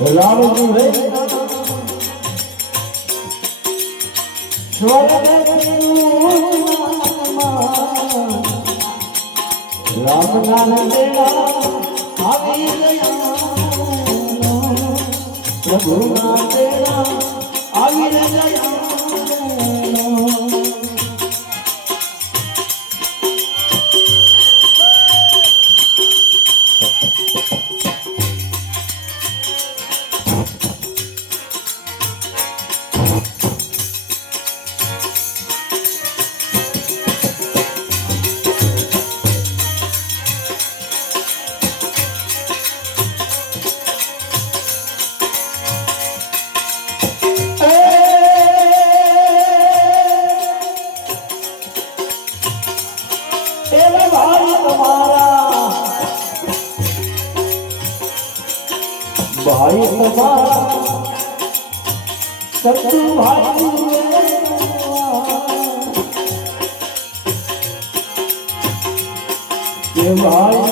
લાલો તું રે. રામ પ્રભુ આવી ગયા ભાઈ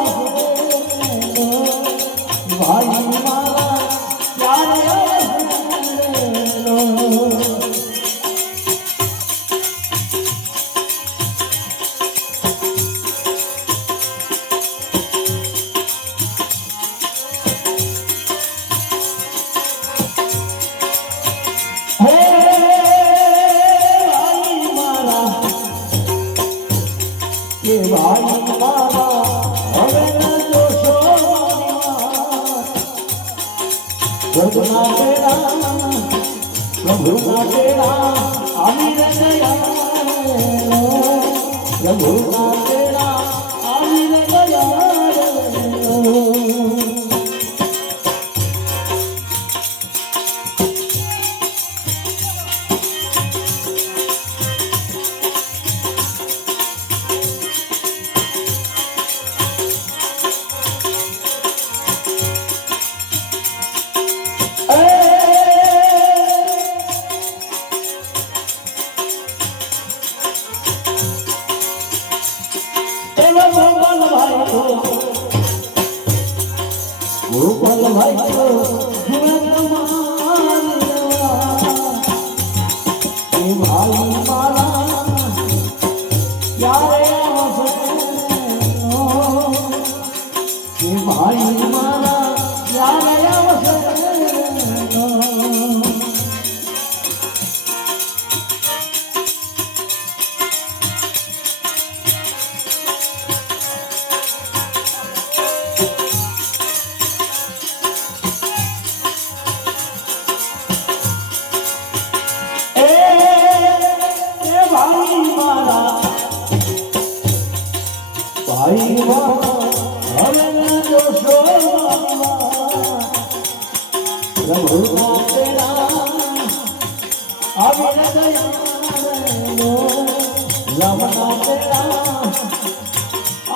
પ્રભુના બેડા પ્રભુના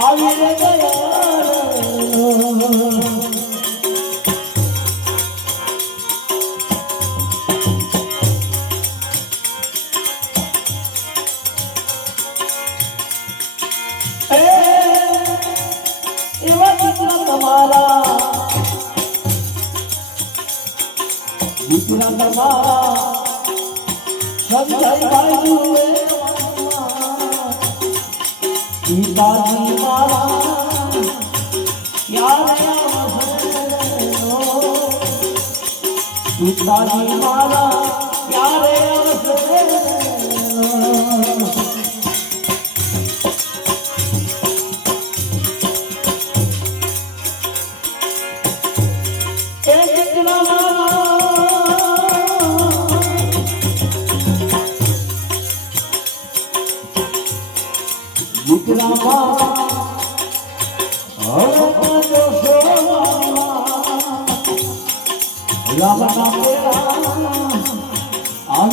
આવી ગયા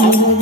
Oh.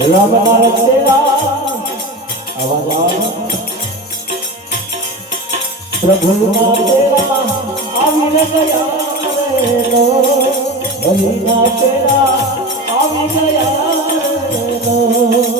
રામ નામ તેરા આવા પ્રભુ ના તેરા ગયા રે લો. હરિ ના તેરા આવી ગયા રે લો.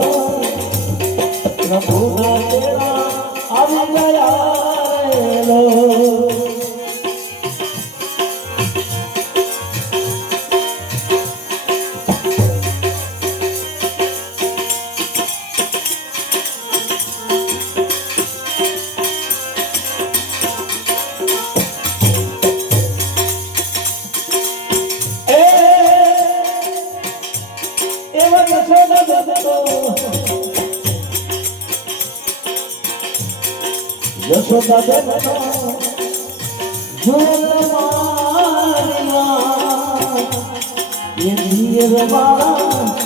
એવા યશોદા બદલો યશોદા બદલો ગુણ મારવા એ ધીરવા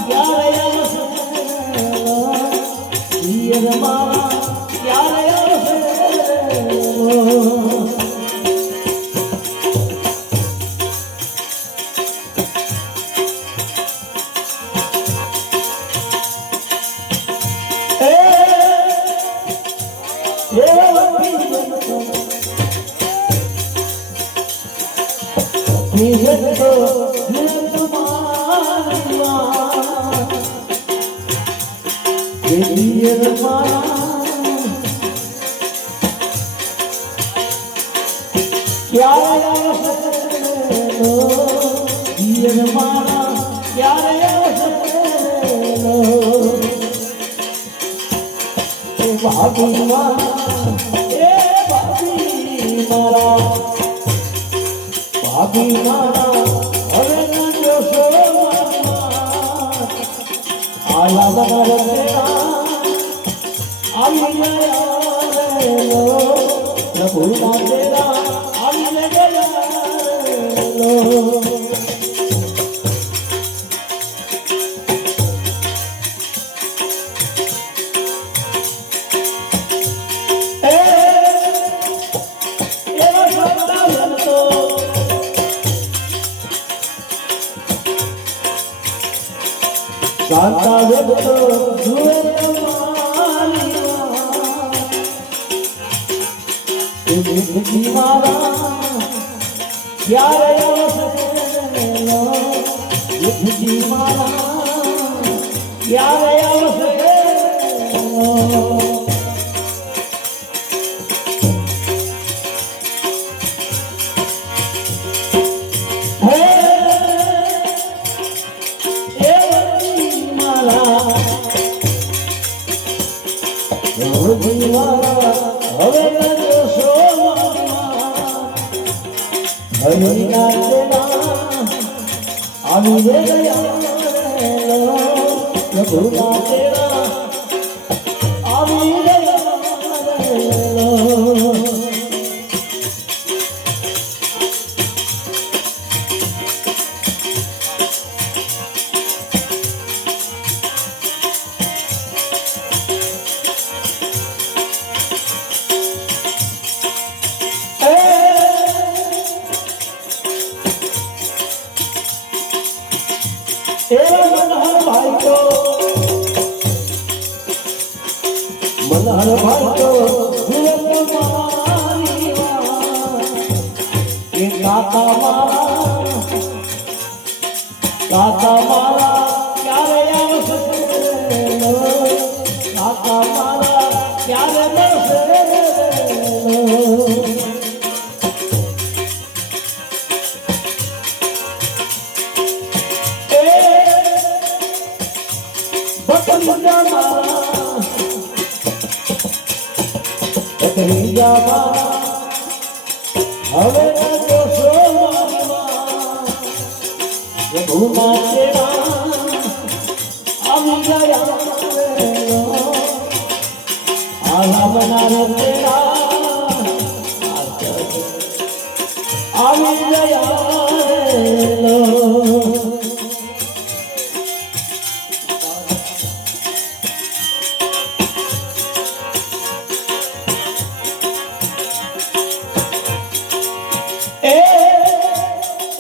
ક્યારે આવશે? ધીરવા ભાભી મારા હવે જોશો આયા તમારા આવી ગયા પ્રભુ માટે શાંતા દેતો જુએ મારી જિંદગી મારા ક્યારે આવશે? 十八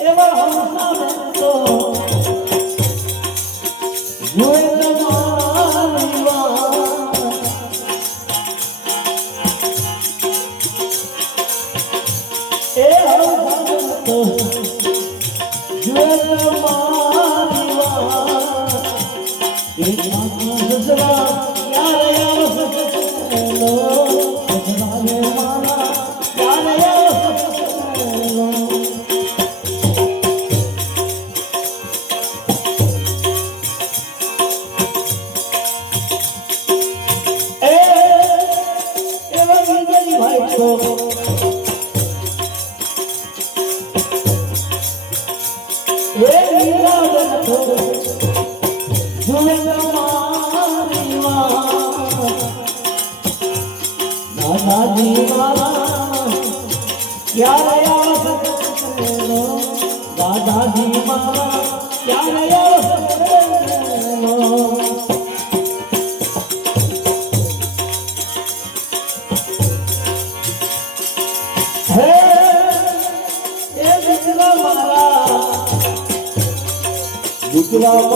એવા હંસા તો दादा जी वाला क्या रया दादा जी वाला क्या रया Good luck,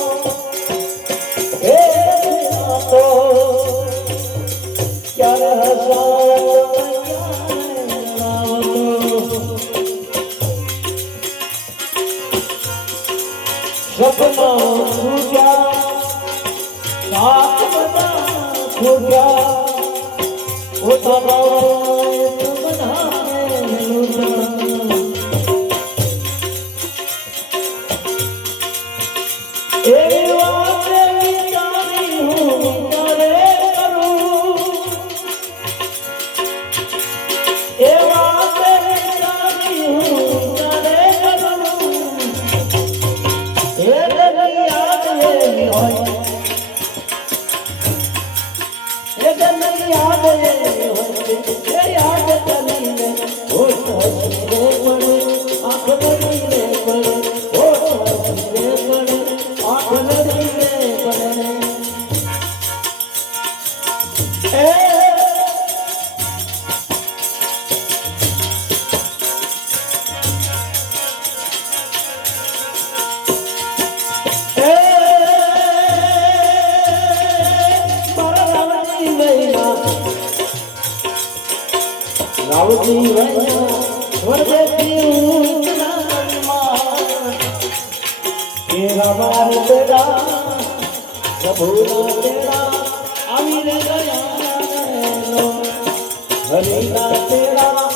São Paulo. સવાર બેડા પ્રભુના તેડા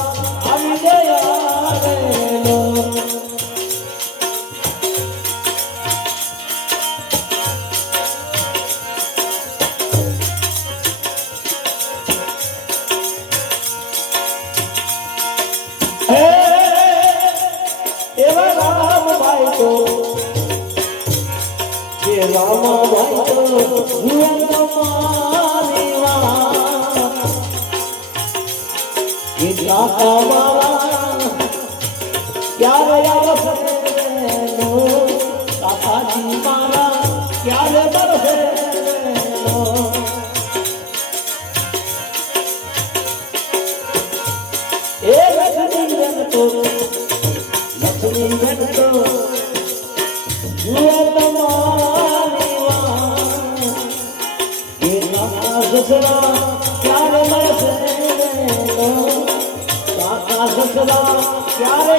I'll. प्यारे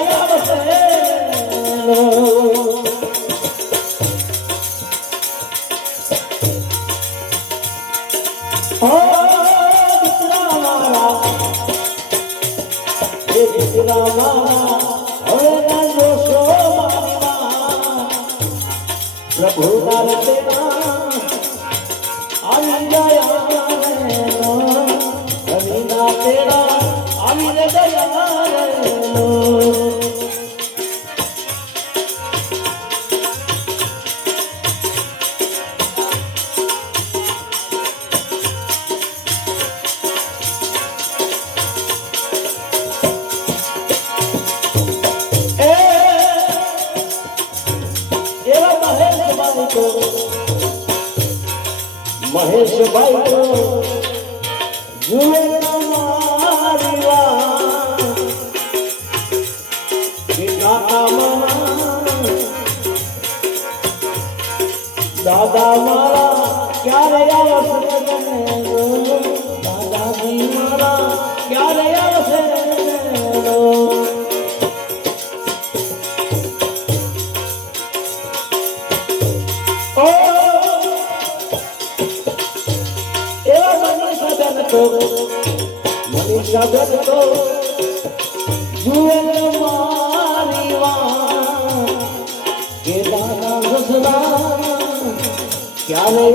ક્યારે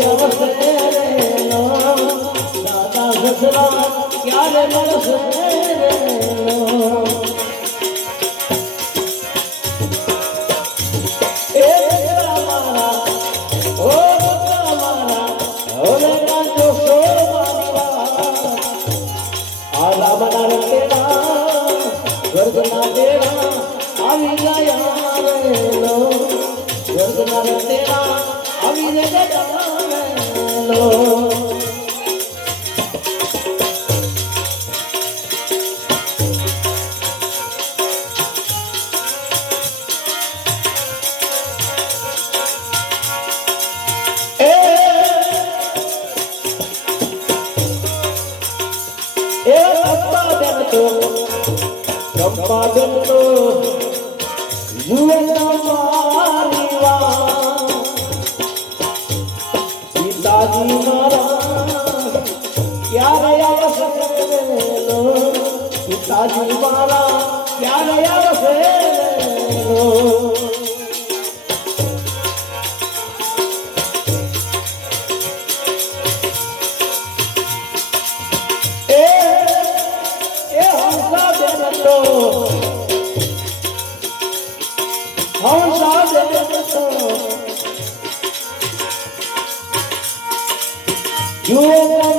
દાદા સસરા ક્યારે મળશે જો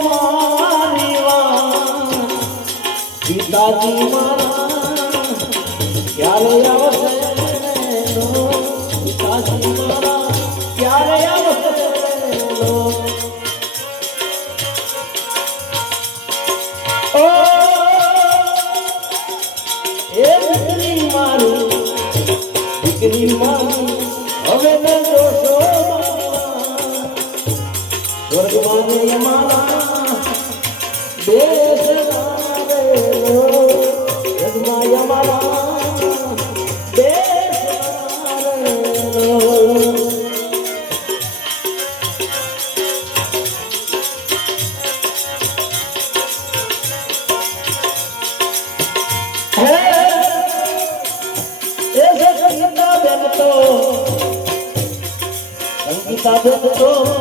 મારી વાત પિતાજી મારા ક્યારે આવશે? જગતો.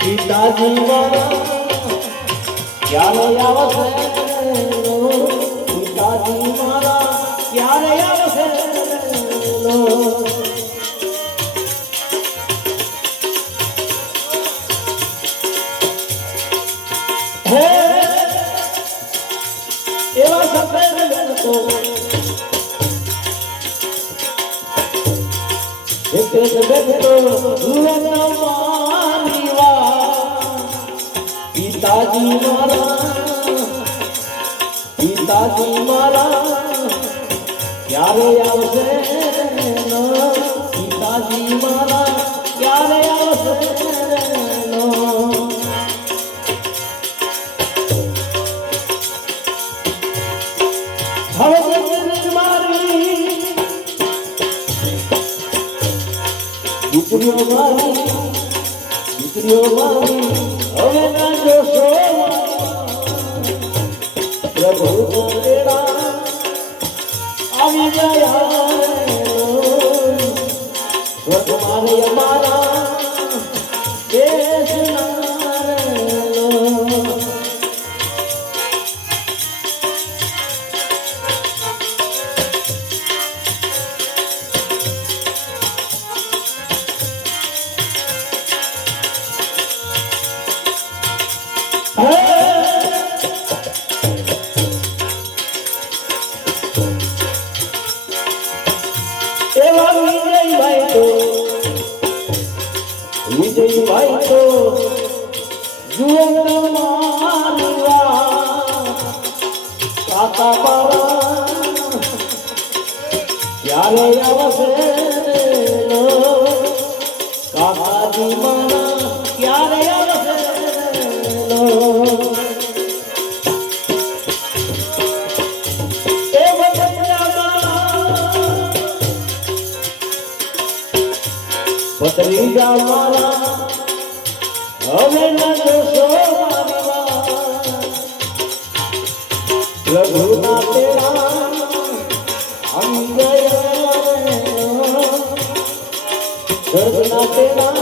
પિતાજી ક્યારે આવશે ક્યારે આવશે સીતાજી મારા ક્યારે આવશે દીકરીઓ મારી દીકરીઓ મારી હવે ના જોશો પ્રભુ મારી દયા તમારે અમારા પતરી જા મારા હવે ન જોશો રઘુના તેરા અંગયા રઘુના તેરા